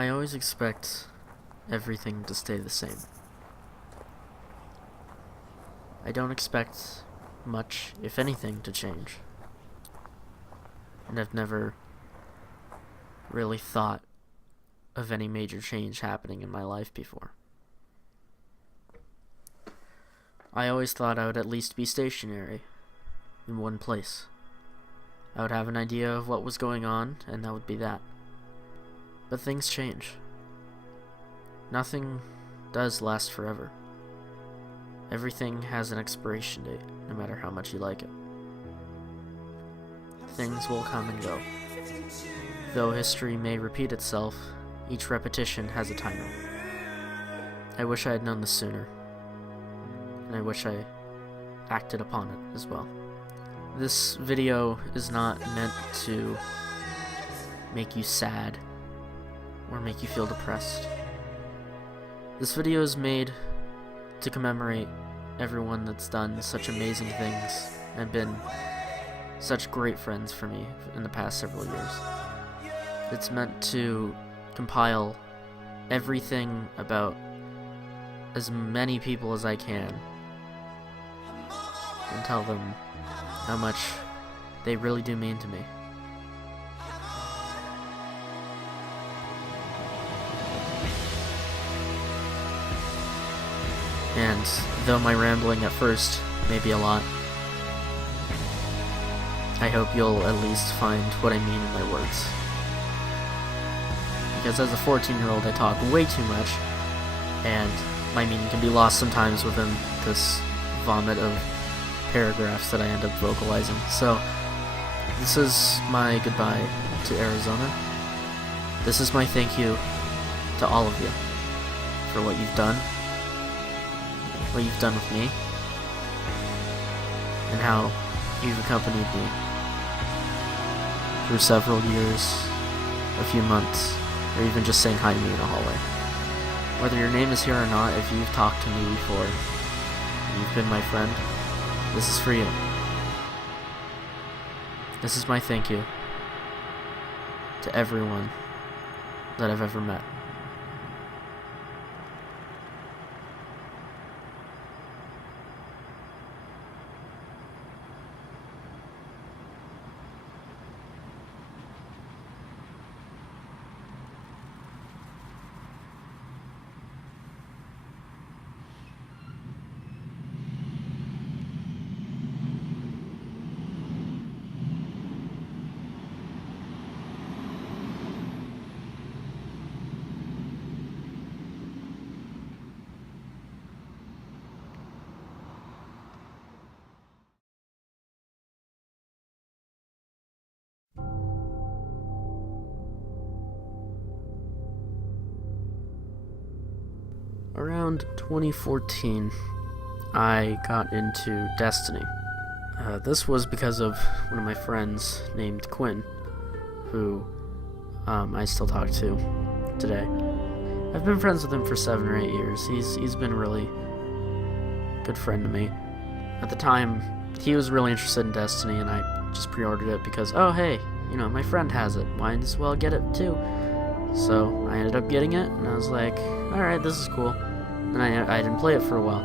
I always expect everything to stay the same. I don't expect much, if anything, to change. And I've never really thought of any major change happening in my life before. I always thought I would at least be stationary in one place. I would have an idea of what was going on, and that would be that. But things change. Nothing does last forever. Everything has an expiration date, no matter how much you like it. Things will come and go. Though history may repeat itself, each repetition has a timer. I wish I had known this sooner, and I wish I acted upon it as well. This video is not meant to make you sad or make you feel depressed. This video is made to commemorate everyone that's done such amazing things and been such great friends for me in the past several years. It's meant to compile everything about as many people as I can and tell them how much they really do mean to me. And though my rambling at first may be a lot, I hope you'll at least find what I mean in my words. Because as a 14-year-old I talk way too much, and my meaning can be lost sometimes within this vomit of paragraphs that I end up vocalizing. So, this is my goodbye to Arizona. This is my thank you to all of you for what you've done with me, and how you've accompanied me through several years, a few months, or even just saying hi to me in the hallway. Whether your name is here or not, if you've talked to me before, and you've been my friend, this is for you. This is my thank you to everyone that I've ever met. Around 2014, I got into Destiny. This was because of one of my friends named Quinn, who I still talk to today. I've been friends with him for 7 or 8 years. He's been a really good friend to me. At the time, he was really interested in Destiny, and I just pre-ordered it because, oh hey, my friend has it, might as well get it too. So I ended up getting it, and I was like, alright, this is cool. And I didn't play it for a while.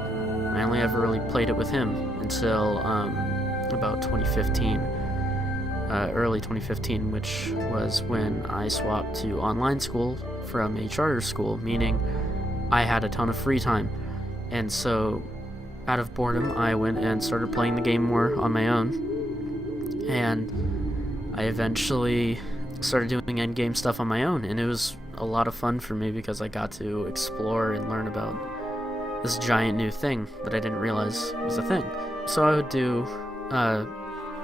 I only ever really played it with him until about 2015, early 2015, which was when I swapped to online school from a charter school, meaning I had a ton of free time. And so, out of boredom, I went and started playing the game more on my own. And I eventually started doing endgame stuff on my own, and it was a lot of fun for me because I got to explore and learn about this giant new thing that I didn't realize was a thing. So I would do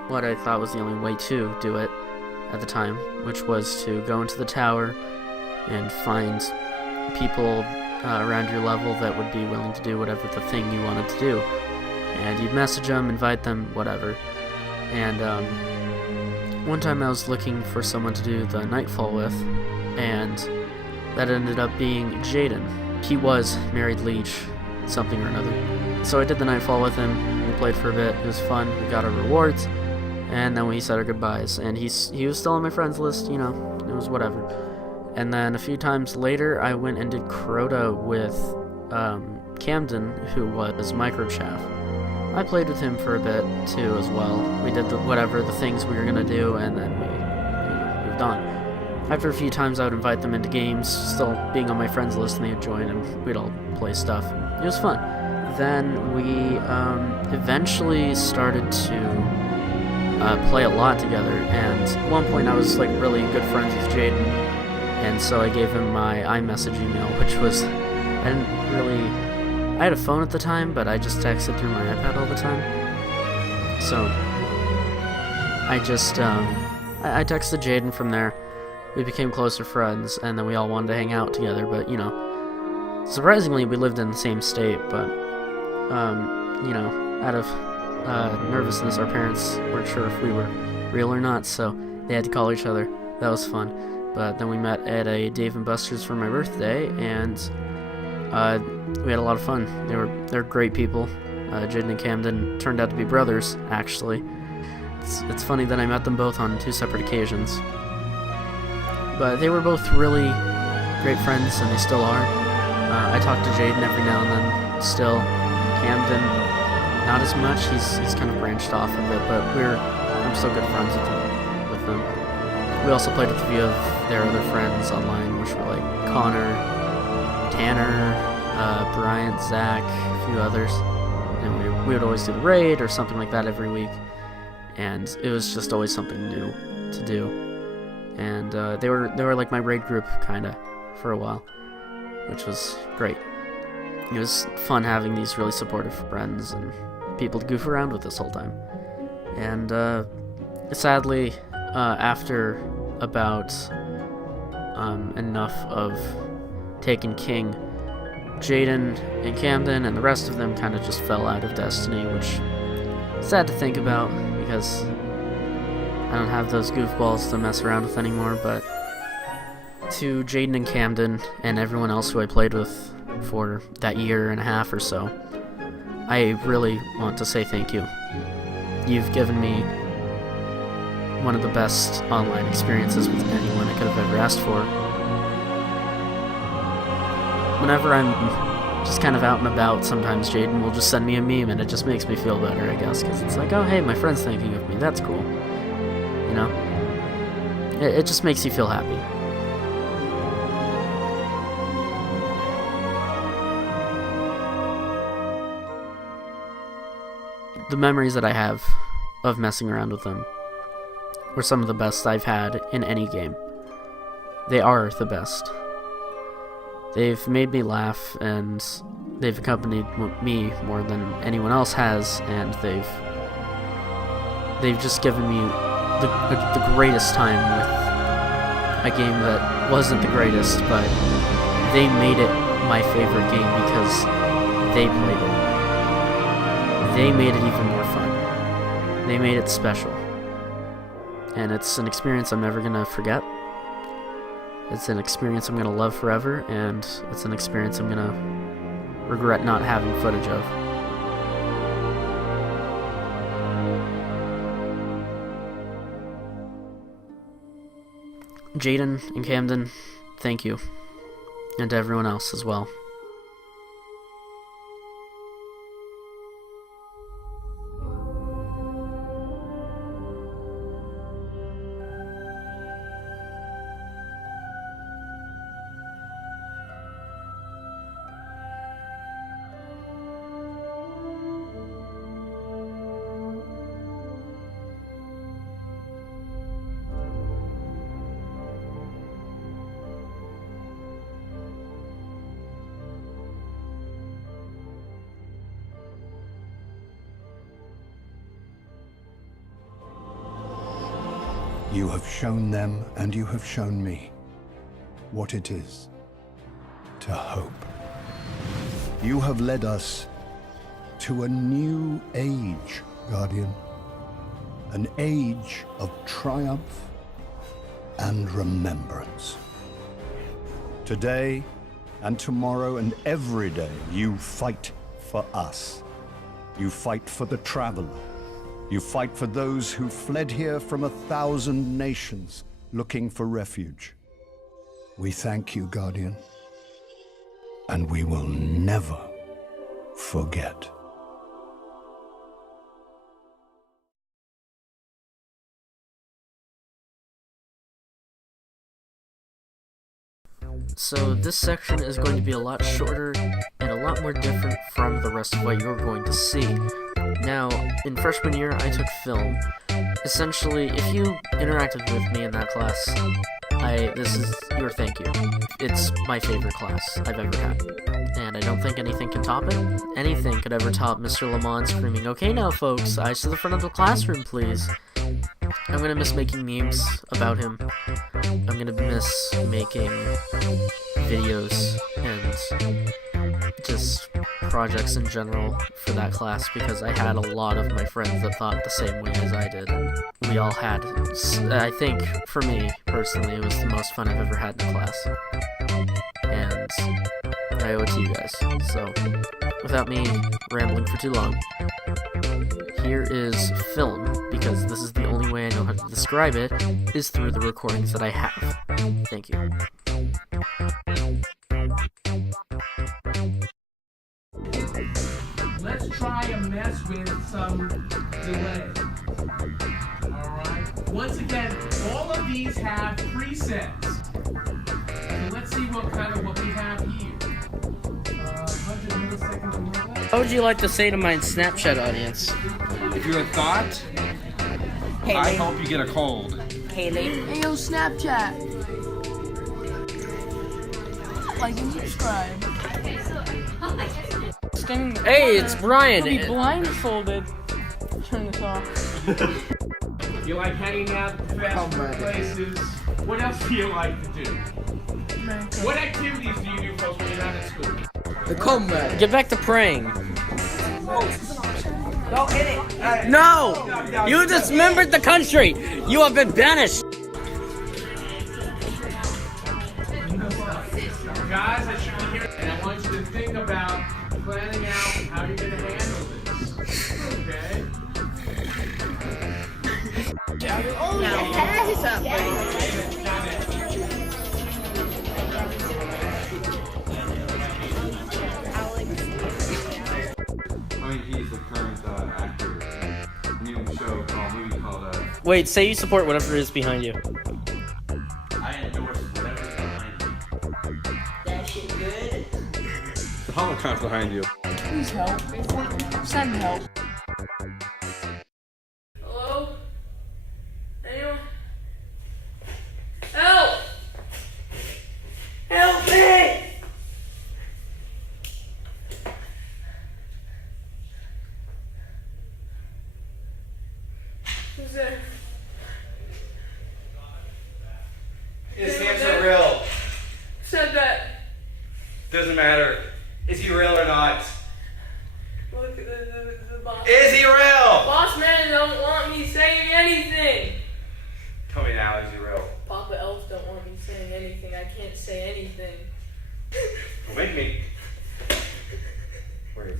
what I thought was the only way to do it at the time, which was to go into the tower and find people around your level that would be willing to do whatever the thing you wanted to do. And you'd message them, invite them, whatever. And one time I was looking for someone to do the Nightfall with, and that ended up being Jaden. He was Married Leech, something or another. So I did the Nightfall with him, we played for a bit, it was fun, we got our rewards, and then we said our goodbyes. And he was still on my friends list, it was whatever. And then a few times later, I went and did Crota with Camden, who was Microchaff. I played with him for a bit too as well. We did the things we were gonna do, and then we moved on. After a few times, I would invite them into games, still being on my friends list, and they'd join, and we'd all play stuff. It was fun. Then we eventually started to play a lot together, and at one point I was like really good friends with Jaden, and so I gave him my iMessage email, which was, I had a phone at the time, but I just texted through my iPad all the time. So I just I texted Jaden from there. We became closer friends, and then we all wanted to hang out together, but surprisingly we lived in the same state, but out of nervousness, our parents weren't sure if we were real or not, so they had to call each other. That was fun. But then we met at a Dave & Buster's for my birthday, and we had a lot of fun. They're great people. Jaden and Camden turned out to be brothers, actually. It's funny that I met them both on 2 separate occasions. But they were both really great friends, and they still are. I talk to Jaden every now and then still. Camden, not as much. He's kind of branched off a bit, but I'm still good friends with them. We also played with a few of their other friends online, which were like Connor, Tanner, Bryant, Zach, a few others. And we would always do the raid or something like that every week. And it was just always something new to do. And they were like my raid group, kinda, for a while, which was great. It was fun having these really supportive friends and people to goof around with this whole time. And sadly, after about enough of Taken King, Jaden and Camden and the rest of them kind of just fell out of Destiny, which is sad to think about because I don't have those goofballs to mess around with anymore. But to Jaden and Camden and everyone else who I played with for that year and a half or so, I really want to say thank you. You've given me one of the best online experiences with anyone I could have ever asked for. Whenever I'm just kind of out and about, sometimes Jaden will just send me a meme, and it just makes me feel better, I guess, because it's like, oh hey, my friend's thinking of me, that's cool. It just makes you feel happy. The memories that I have of messing around with them were some of the best I've had in any game. They are the best. They've made me laugh, and they've accompanied me more than anyone else has, and they've just given me the greatest time with a game that wasn't the greatest, but they made it my favorite game because they played it. They made it even more fun. They made it special. And it's an experience I'm never gonna forget. It's an experience I'm gonna love forever, and it's an experience I'm gonna regret not having footage of. Jaden and Camden, thank you. And to everyone else as well. You have shown them, and you have shown me, what it is to hope. You have led us to a new age, Guardian. An age of triumph and remembrance. Today and tomorrow and every day, you fight for us. You fight for the traveler. You fight for those who fled here from 1,000 nations looking for refuge. We thank you, Guardian, and we will never forget. So this section is going to be a lot shorter and a lot more different from the rest of what you're going to see. Now, in freshman year, I took film. Essentially, if you interacted with me in that class, this is your thank you. It's my favorite class I've ever had. And I don't think anything can top it. Anything could ever top Mr. Lamont screaming, "Okay now folks, eyes to the front of the classroom please." I'm gonna miss making memes about him. I'm gonna miss making videos and just projects in general for that class, because I had a lot of my friends that thought the same way as I did. We all had, I think, for me personally, it was the most fun I've ever had in a class. And I owe it to you guys. So, without me rambling for too long, here is film, because this is the only way I know how to describe it, is through the recordings that I have. Thank you. Let's try and mess with some delay. Alright? Once again, all of these have presets. So let's see what we have here. 100 milliseconds and all that. How would you like to say to my Snapchat audience? If you're a thought, Haley. I hope you get a cold. Haley. Hey yo, Snapchat. Like and subscribe. Hey, it's Brian! I'll be blindfolded. Turn this off. You like hanging out at fast food places? What else do you like to do? What activities do you do, folks, when you're not at school? The combat. Get back to praying. Go hit it. No! You dismembered the country! You have been banished! Guys, I should be here, and I want you to think about planning out how you're going to handle this. Okay? I mean, he's the current actor in a new show movie called Wait, say you support whatever is behind you. I endorse whatever's behind you. That shit good. The Holocaust behind you. Please help. Send help. Hello? Anyone? Help! Help me! Who's there? His name's not real. Said that. Doesn't matter. Is he real or not? Look at the boss. Is he real? Boss man don't want me saying anything. Tell me now, is he real? Papa Elf don't want me saying anything. I can't say anything. Well, make me. Where is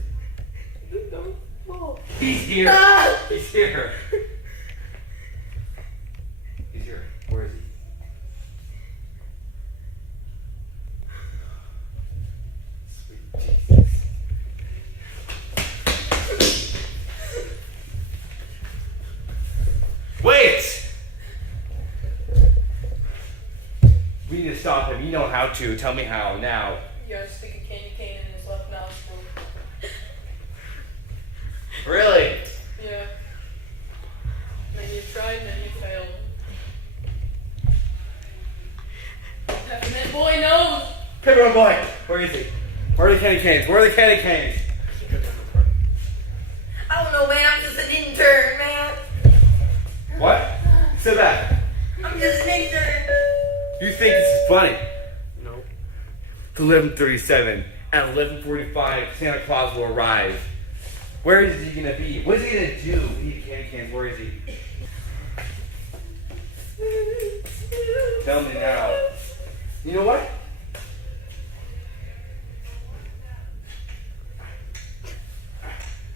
Don't fall. he? He's here. Ah! He's here. He's here. Where is he? Sweet Jesus. Wait! We need to stop him. You know how to. Tell me how. Now. You gotta stick a candy cane in his left nostril. Really? Yeah. Then you tried, then you failed. That boy knows! Peppermint boy! Where is he? Where are the candy canes? Where are the candy canes? I don't know, man. I'm just an intern, man. What? Sit back. I'm just an intern. You think this is funny? No. It's 11:37. At 11:45, Santa Claus will arrive. Where is he gonna be? What is he gonna do? Eat candy canes. Where is he? Tell me now. You know what?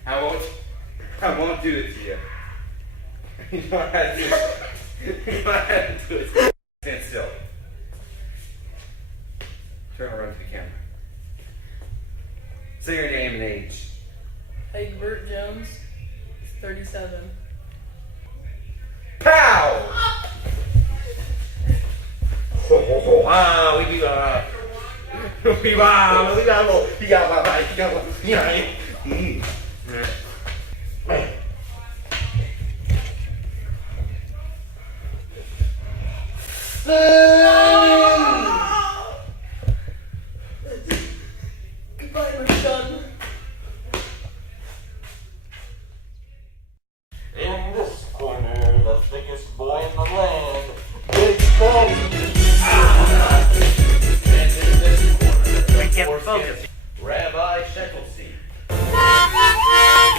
I won't do it to you. You know what I do? You know what I do? Stand still. Say your name and age. Egbert Jones, 37. Pow! Ah, we do Goodbye, my son. In this corner, the thickest boy in the land, Big Bobby. And in this corner, we can focus. Rabbi Shekelseed.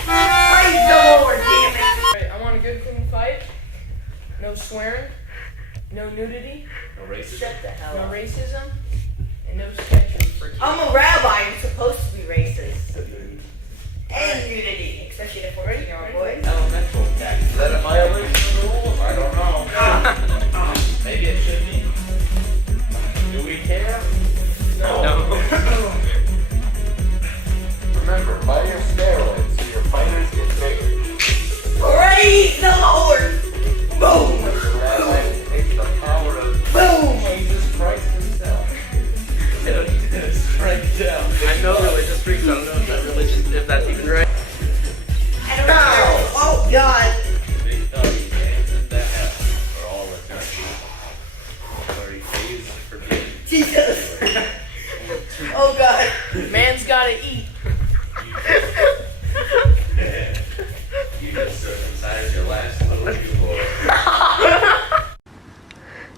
Praise the Lord, damn it! Alright, I want a good clean fight. No swearing. No nudity. No racism. Shut the hell No up. racism. And no sketching for kids. I'm a rabbi. I'm supposed to be racist. And nudity. Especially the 14-year-old boys. Elemental tax. Is that a violation of the rules? I don't know. Maybe it should be. Do we care? No. Remember, buy your steroids so your fighters get bigger. Praise the Lord! Boom! Rabbi takes the power of Boom! Jesus Christ himself. And he's gonna strike down. I know religious freaks. I don't know if that's even right. I don't know. Oh, God. Big Doggy hands in the hell for all eternity. Where he pays for being Jesus. Oh, God. Man's gotta eat. you just circumcised your last little newborn.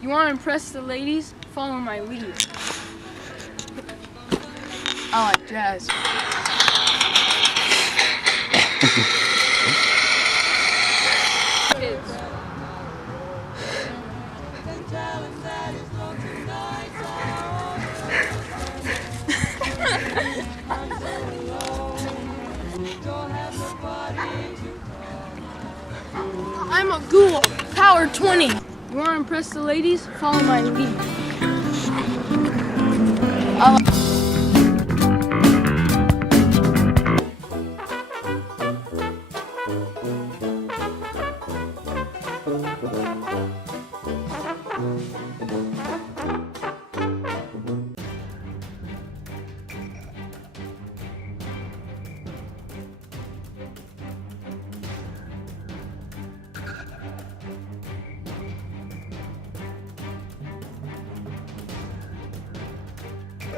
You want to impress the ladies? Follow my lead. I like jazz. Kids. I'm a ghoul. Power 20. You want to impress the ladies? Follow my lead.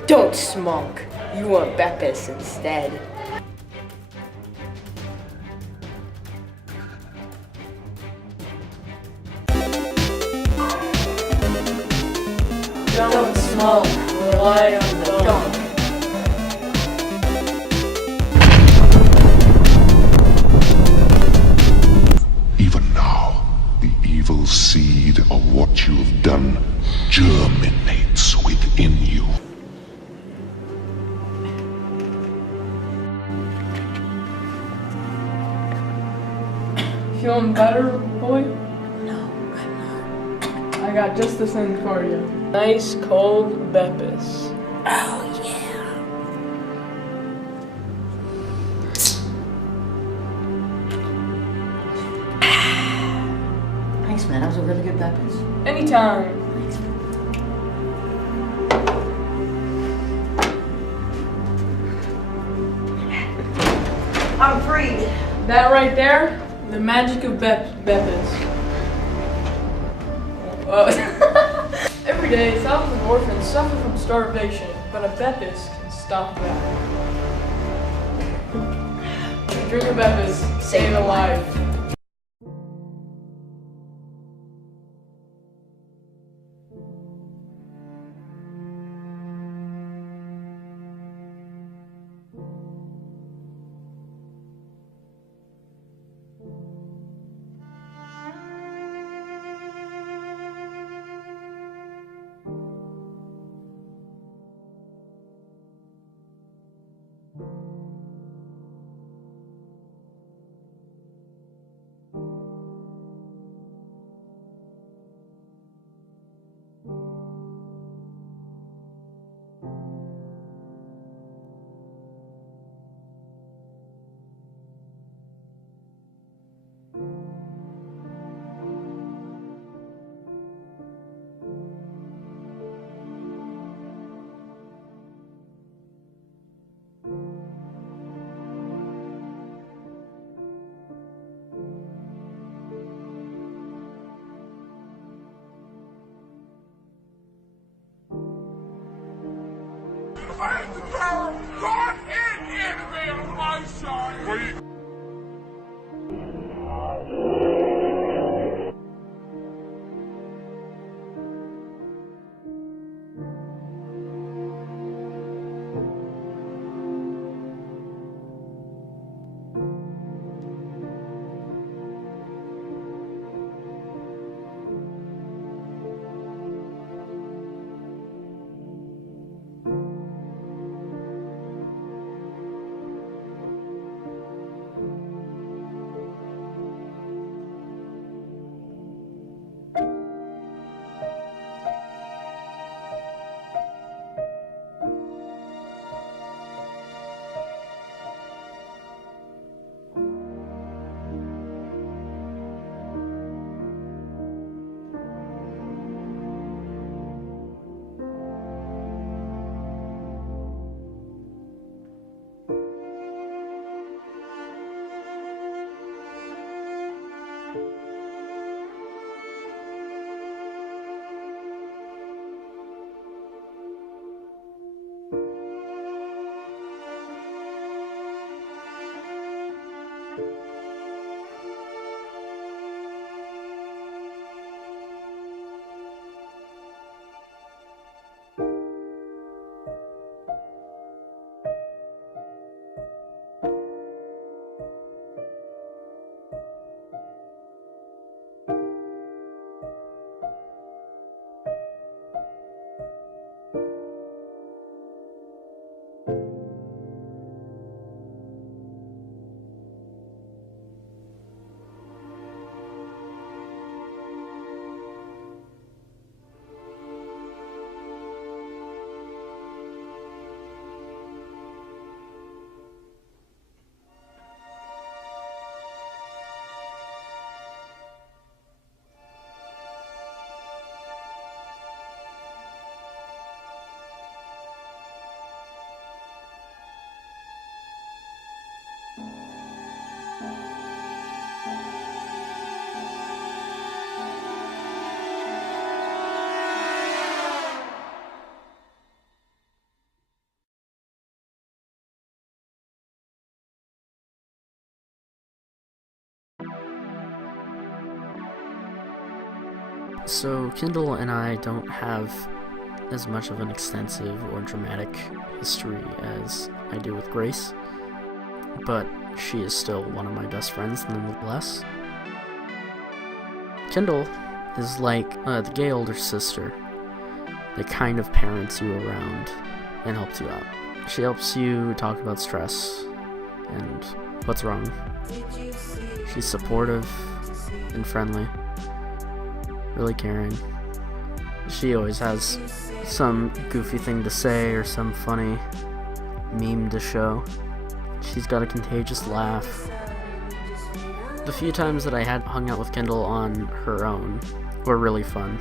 Don't smoke. You want Beppis instead. Don't smoke. Rely on the dunk. Even now, the evil seed of what you have done germinates within you. Feeling better, boy? No, I'm not. I got just the thing for you. Nice cold Beppis. Oh, yeah. Thanks, man. That was a really good Beppis. Anytime. I'm free. That right there, the magic of Beppis. Every day, thousands of orphans suffer from starvation, but a Beppis can stop that. Drink a Beppis, save a life. Fight the power of God and enemy on my side! Wait. So Kindle and I don't have as much of an extensive or dramatic history as I do with Grace, but she is still one of my best friends nonetheless. Kindle is like the gay older sister that kind of parents you around and helps you out. She helps you talk about stress and what's wrong. She's supportive and friendly, really caring. She always has some goofy thing to say or some funny meme to show. She's got a contagious laugh. The few times that I had hung out with Kindle on her own were really fun.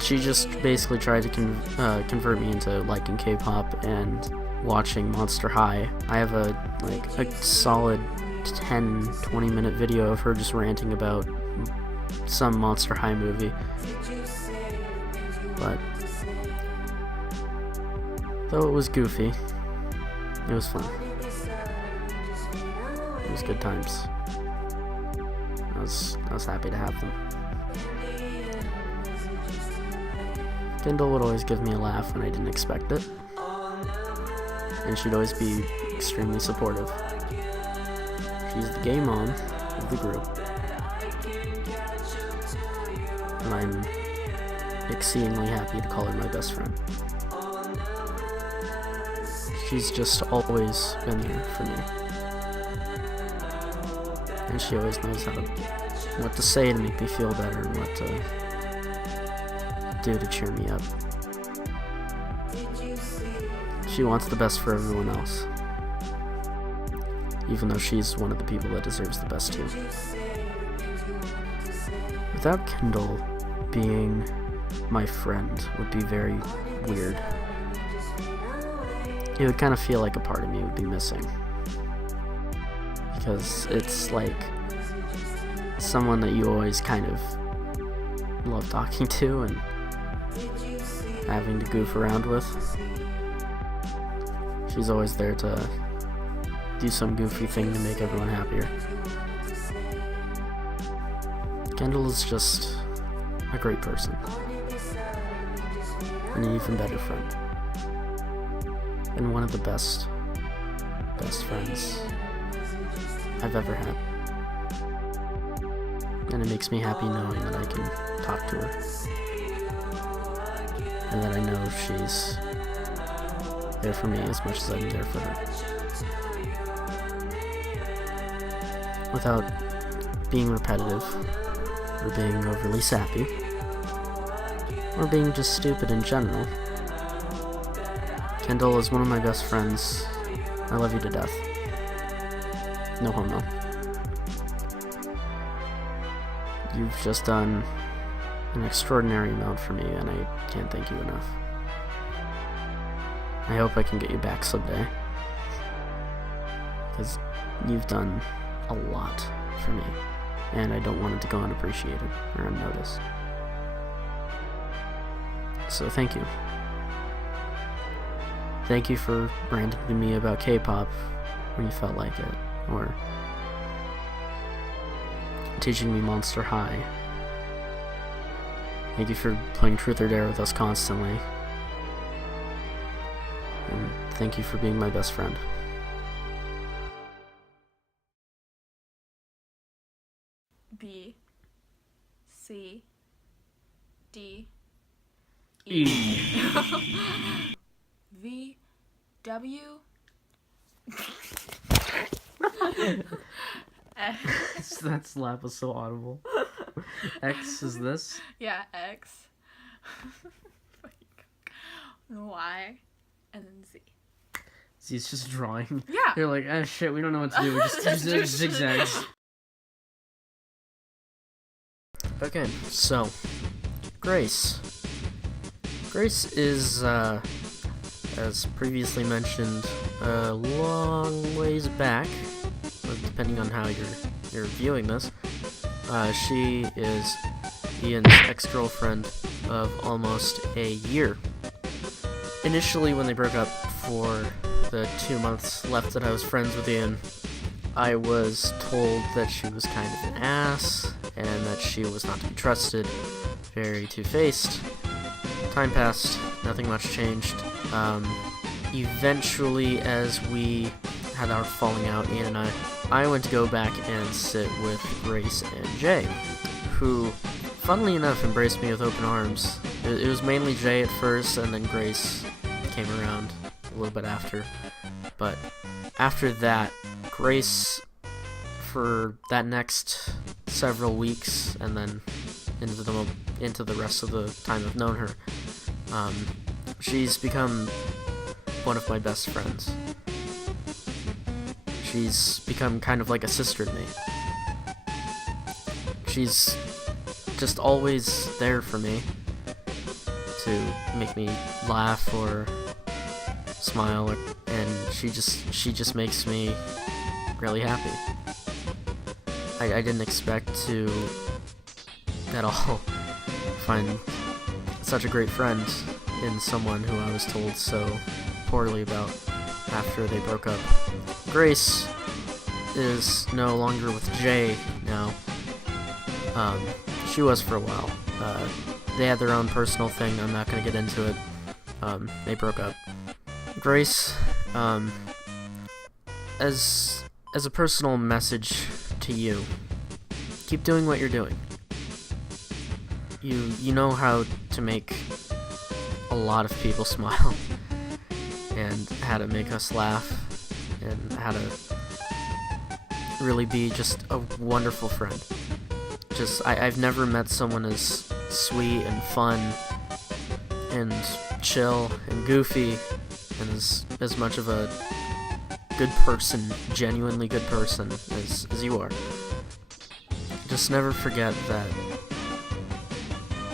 She just basically tried to convert me into liking K-pop and watching Monster High. I have a solid 10-20 minute video of her just ranting about some Monster High movie. But though it was goofy, it was fun. It was good times. I was happy to have them. Kindle would always give me a laugh when I didn't expect it, and she'd always be extremely supportive. She's the gay mom of the group, and I'm exceedingly happy to call her my best friend. She's just always been there for me, and she always knows what to say to make me feel better and what to do to cheer me up. She wants the best for everyone else, even though she's one of the people that deserves the best too. Without Kindle, being my friend would be very weird. It would kind of feel like a part of me would be missing, because it's like someone that you always kind of love talking to and having to goof around with. She's always there to do some goofy thing to make everyone happier. Kendall is just a great person. And an even better friend. And one of the best friends I've ever had. And it makes me happy knowing that I can talk to her. And that I know she's there for me as much as I'm there for her. Without being repetitive, or being overly sappy, or being just stupid in general, Kendall is one of my best friends. I love you to death. No homo. You've just done an extraordinary amount for me, and I can't thank you enough. I hope I can get you back someday, because you've done a lot for me, and I don't want it to go unappreciated or unnoticed. So thank you. Thank you for ranting to me about K-pop when you felt like it, or teaching me Monster High. Thank you for playing Truth or Dare with us constantly. And thank you for being my best friend. B C D E. V W X. That slap was so audible. X is this? Yeah, X. Y and then Z. Z's just drawing. Yeah. They're like, ah, shit, we don't know what to do. We just do zigzags. Okay, so Grace. Grace is, as previously mentioned, a long ways back, depending on how you're viewing this. She is Ian's ex-girlfriend of almost a year. Initially, when they broke up for the 2 months left that I was friends with Ian, I was told that she was kind of an ass, and that she was not to be trusted, very two-faced. Time passed, nothing much changed. Eventually, as we had our falling out, Ian and I went to go back and sit with Grace and Jay, who, funnily enough, embraced me with open arms. It was mainly Jay at first, and then Grace came around a little bit after. But after that, Grace, for that next several weeks, and then into the rest of the time I've known her, she's become one of my best friends. She's become kind of like a sister to me. She's just always there for me to make me laugh or smile, and she just makes me really happy. I didn't expect to at all find such a great friend in someone who I was told so poorly about after they broke up. Grace is no longer with Jay now. She was for a while. They had their own personal thing, I'm not going to get into it. They broke up. Grace, as a personal message to you, keep doing what you're doing. You know how to make a lot of people smile, and how to make us laugh, and how to really be just a wonderful friend. I've never met someone as sweet and fun and chill and goofy and as much of a good person, genuinely good person as you are. Just never forget that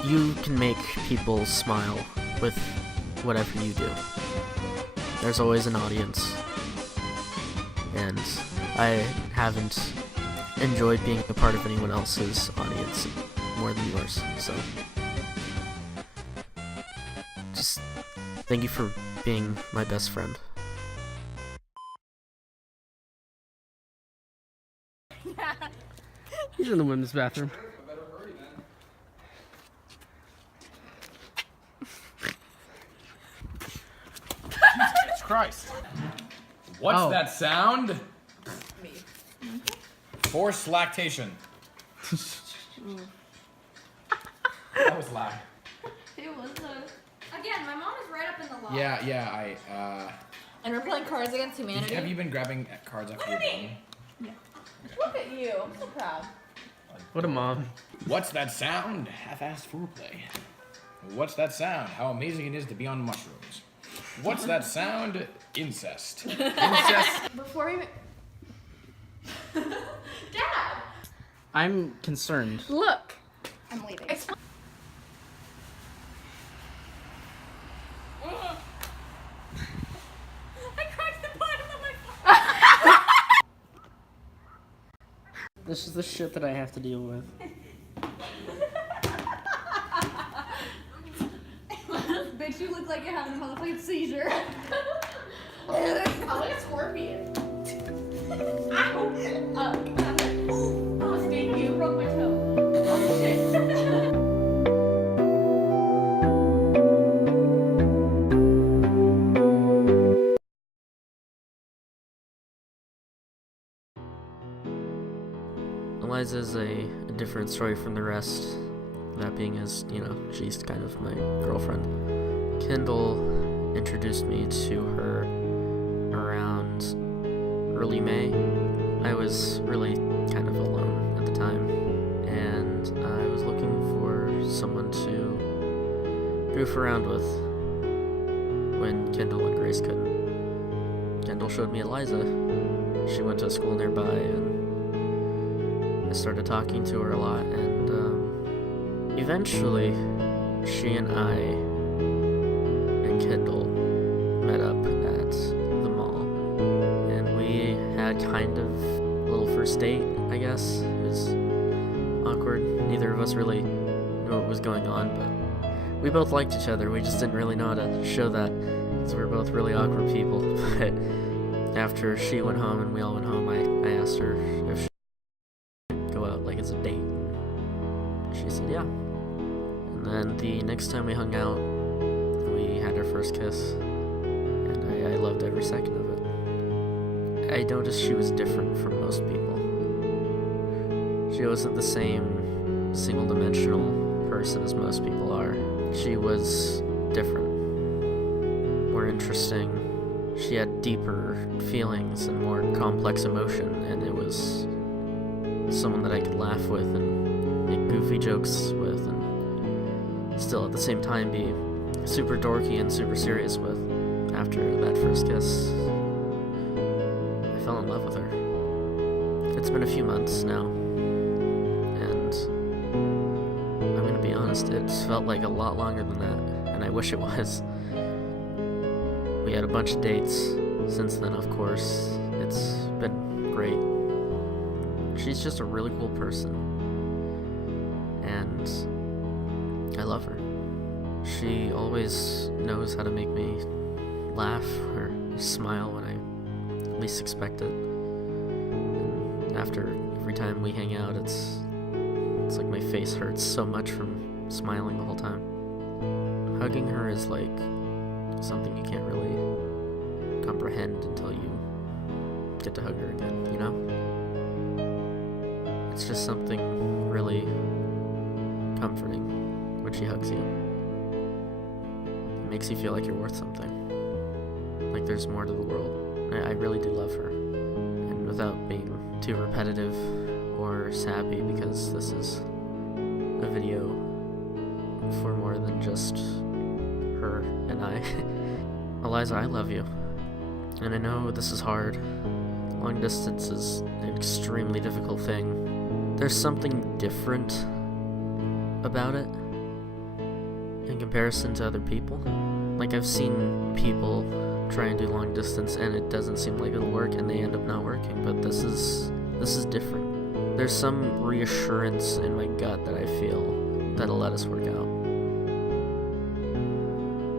you can make people smile with whatever you do. There's always an audience, and I haven't enjoyed being a part of anyone else's audience more than yours, so just thank you for being my best friend. He's in the women's bathroom. Jesus Christ. What's that sound? Me. Forced lactation. That was loud. It was again, my mom is right up in the loft. Yeah, And we're playing Cards Against Humanity. have you been grabbing cards after you're done? Look at you. I'm so proud. What a mom. What's that sound? Half-assed foreplay. What's that sound? How amazing it is to be on mushrooms. What's that sound? Incest. Incest. Before we... Dad! I'm concerned. Look! I'm leaving. I cracked the bottom of my This is the shit that I have to deal with. Bitch, you look like you're having a motherfucking seizure. Oh, like a scorpion. Ow! Oh, thank you. Broke my toe. Oh, shit. Eliza's a different story from the rest. That being as, she's kind of my girlfriend. Kendall introduced me to her around early May. I was really kind of alone at the time, and I was looking for someone to goof around with when Kendall and Grace couldn't. Kendall showed me Eliza. She went to a school nearby, and I started talking to her a lot, and eventually she and I and Kendall met up at the mall, and we had kind of a little first date, I guess. It was awkward. Neither of us really knew what was going on, but we both liked each other. We just didn't really know how to show that, because we were both really awkward people. But after she went home and we all went home, I asked her if she could go out like as a date. She said yeah. And then the next time we hung out, we had our first kiss, and I loved every second of it. I noticed she was different from most people. She wasn't the same single-dimensional person as most people are. She was different, more interesting. She had deeper feelings and more complex emotion, and it was someone that I could laugh with and make goofy jokes with, and still at the same time be super dorky and super serious with. After that first kiss, I fell in love with her. It's been a few months now, and I'm gonna be honest, it felt like a lot longer than that, and I wish it was. We had a bunch of dates since then, of course. It's been great. She's just a really cool person, and I love her. She always knows how to make me laugh or smile when I least expect it. And after every time we hang out, it's like my face hurts so much from smiling the whole time. Hugging her is like something you can't really comprehend until you get to hug her again, you know? It's just something really comforting when she hugs you. It makes you feel like you're worth something. Like there's more to the world. I really do love her. And without being too repetitive or sappy, because this is a video for more than just her and I. Eliza, I love you. And I know this is hard. Long distance is an extremely difficult thing. There's something different about it in comparison to other people. Like, I've seen people try and do long distance and it doesn't seem like it'll work and they end up not working, but this is different. There's some reassurance in my gut that I feel that'll let us work out.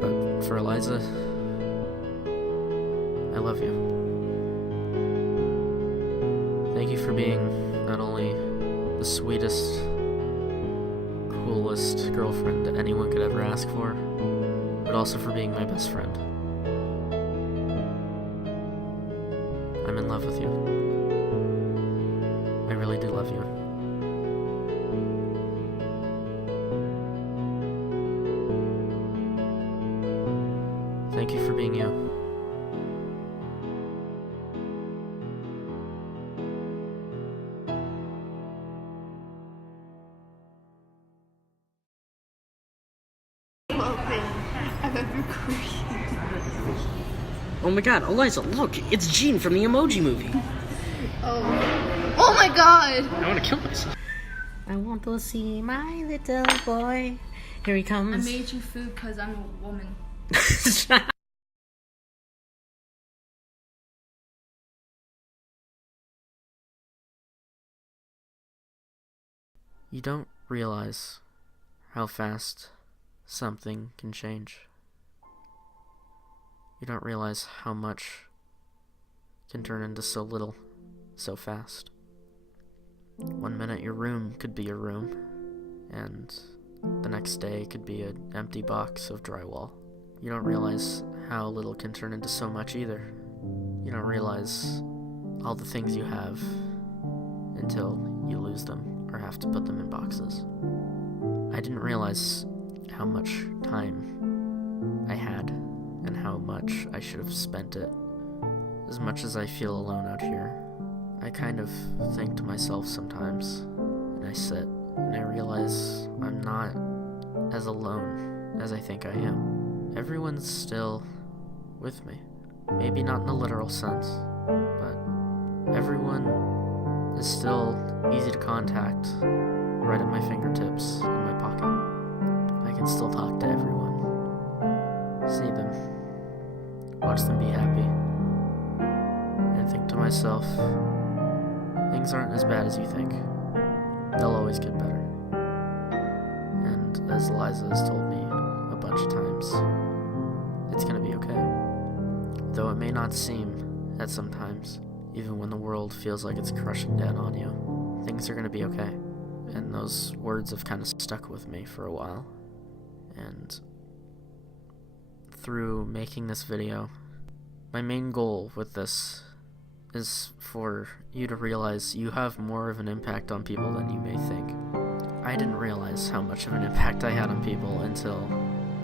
But for Eliza, I love you. Thank you for being not only the the sweetest, coolest girlfriend anyone could ever ask for, but also for being my best friend. I'm in love with you. I really do love you. Thank you for being you. Oh my god, Eliza, look, it's Gene from the Emoji Movie. Oh my god! I want to kill myself. I want to see my little boy. Here he I comes. made you food because I'm a woman. You don't realize how fast something can change. You don't realize how much can turn into so little, so fast. 1 minute your room could be your room, and the next day could be an empty box of drywall. You don't realize how little can turn into so much either. You don't realize all the things you have until you lose them or have to put them in boxes. I didn't realize how much time I had and how much I should have spent it. As much as I feel alone out here, I kind of think to myself sometimes, and I sit and I realize I'm not as alone as I think I am. Everyone's still with me. Maybe not in a literal sense, but everyone is still easy to contact, right at my fingertips in my pocket. I can still talk to everyone, see them, watch them be happy, and think to myself, things aren't as bad as you think. They'll always get better. And as Eliza has told me a bunch of times, it's gonna be okay. Though it may not seem at some times, even when the world feels like it's crushing down on you, things are gonna be okay. And those words have kind of stuck with me for a while. And through making this video, my main goal with this is for you to realize you have more of an impact on people than you may think. I didn't realize how much of an impact I had on people until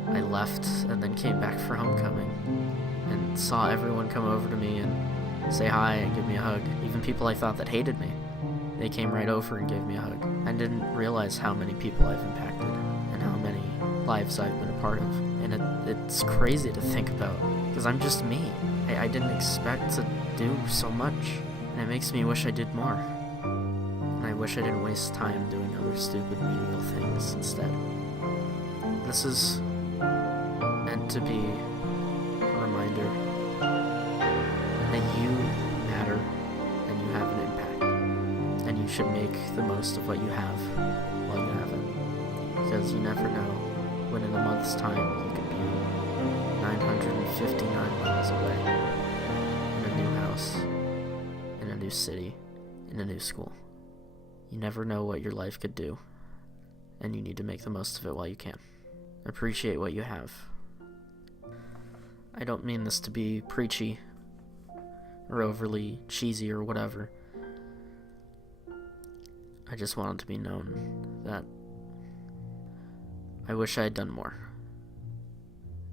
I left and then came back for homecoming and saw everyone come over to me and say hi and give me a hug. Even people I thought that hated me, they came right over and gave me a hug. I didn't realize how many people I've impacted and how many lives I've been a part of. And it's crazy to think about, because I'm just me. I didn't expect to do so much, and it makes me wish I did more. And I wish I didn't waste time doing other stupid, menial things instead. This is meant to be a reminder that you matter and you have an impact. And you should make the most of what you have while you have it. Because you never know when in a month's time you could be 959 miles away, in a new house, in a new city, in a new school. You never know what your life could do, and you need to make the most of it while you can. Appreciate what you have. I don't mean this to be preachy or overly cheesy or whatever. I just want it to be known that I wish I had done more.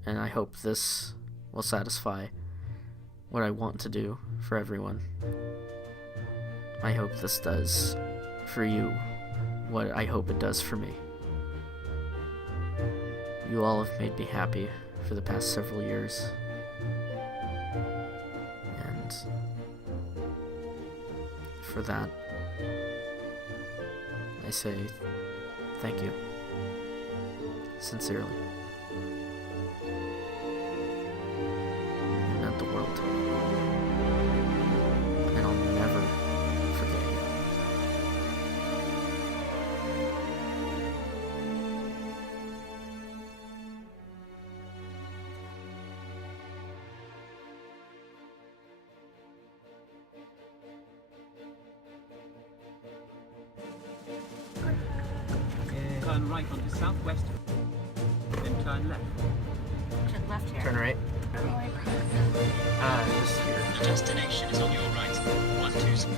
And I hope this will satisfy what I want to do for everyone. I hope this does for you what I hope it does for me. You all have made me happy for the past several years. And for that, I say thank you. Sincerely. You meant the world to me. And I'll never forget you. turn right onto Southwest, then turn left. Turn left here. Turn right. Just here. The destination is on your right. 127.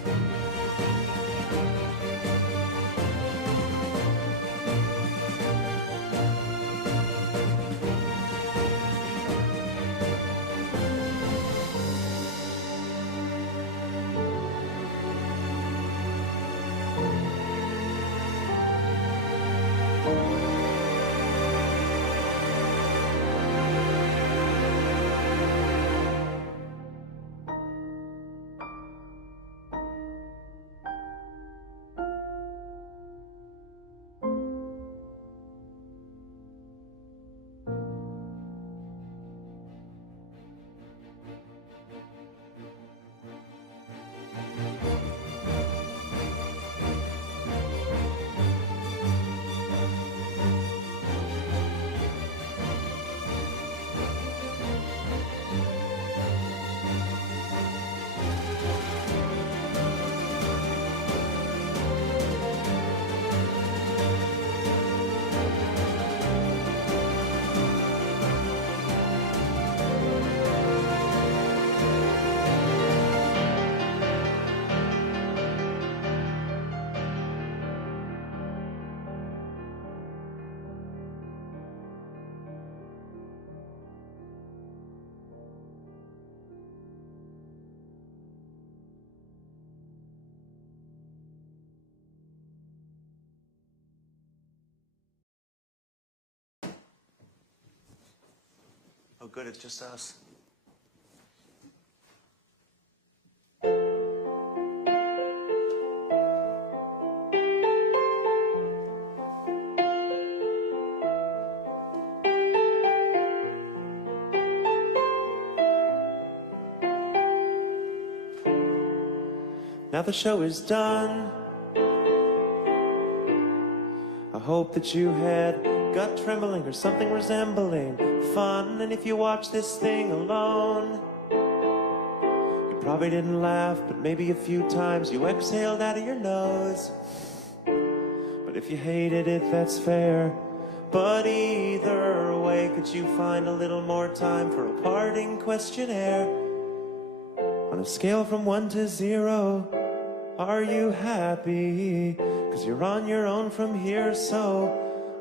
Oh, good, it's just us. Now the show is done. I hope that you had gut trembling or something resembling fun. And if you watch this thing alone, you probably didn't laugh, but maybe a few times you exhaled out of your nose. But if you hated it, that's fair. But either way, could you find a little more time for a parting questionnaire? On a scale from 1 to 0, are you happy? 'Cause you're on your own from here, so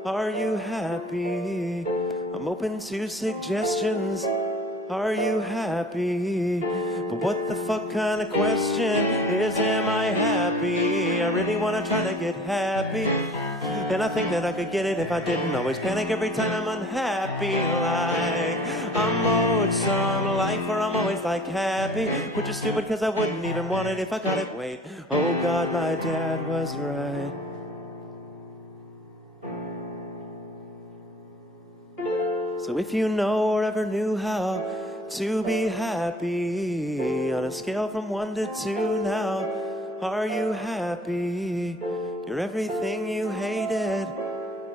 are you happy? I'm open to suggestions. Are you happy? But what the fuck kind of question is, am I happy? I really wanna try to get happy, and I think that I could get it if I didn't always panic every time I'm unhappy. Like I'm owed some life, or I'm always like happy, which is stupid because I wouldn't even want it if I got it. Wait, oh God, my dad was right. So if you know or ever knew how to be happy, on a scale from 1 to 2 now, are you happy? You're everything you hated.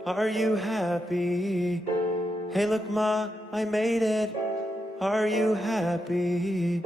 Are you happy? Hey look Ma, I made it. Are you happy?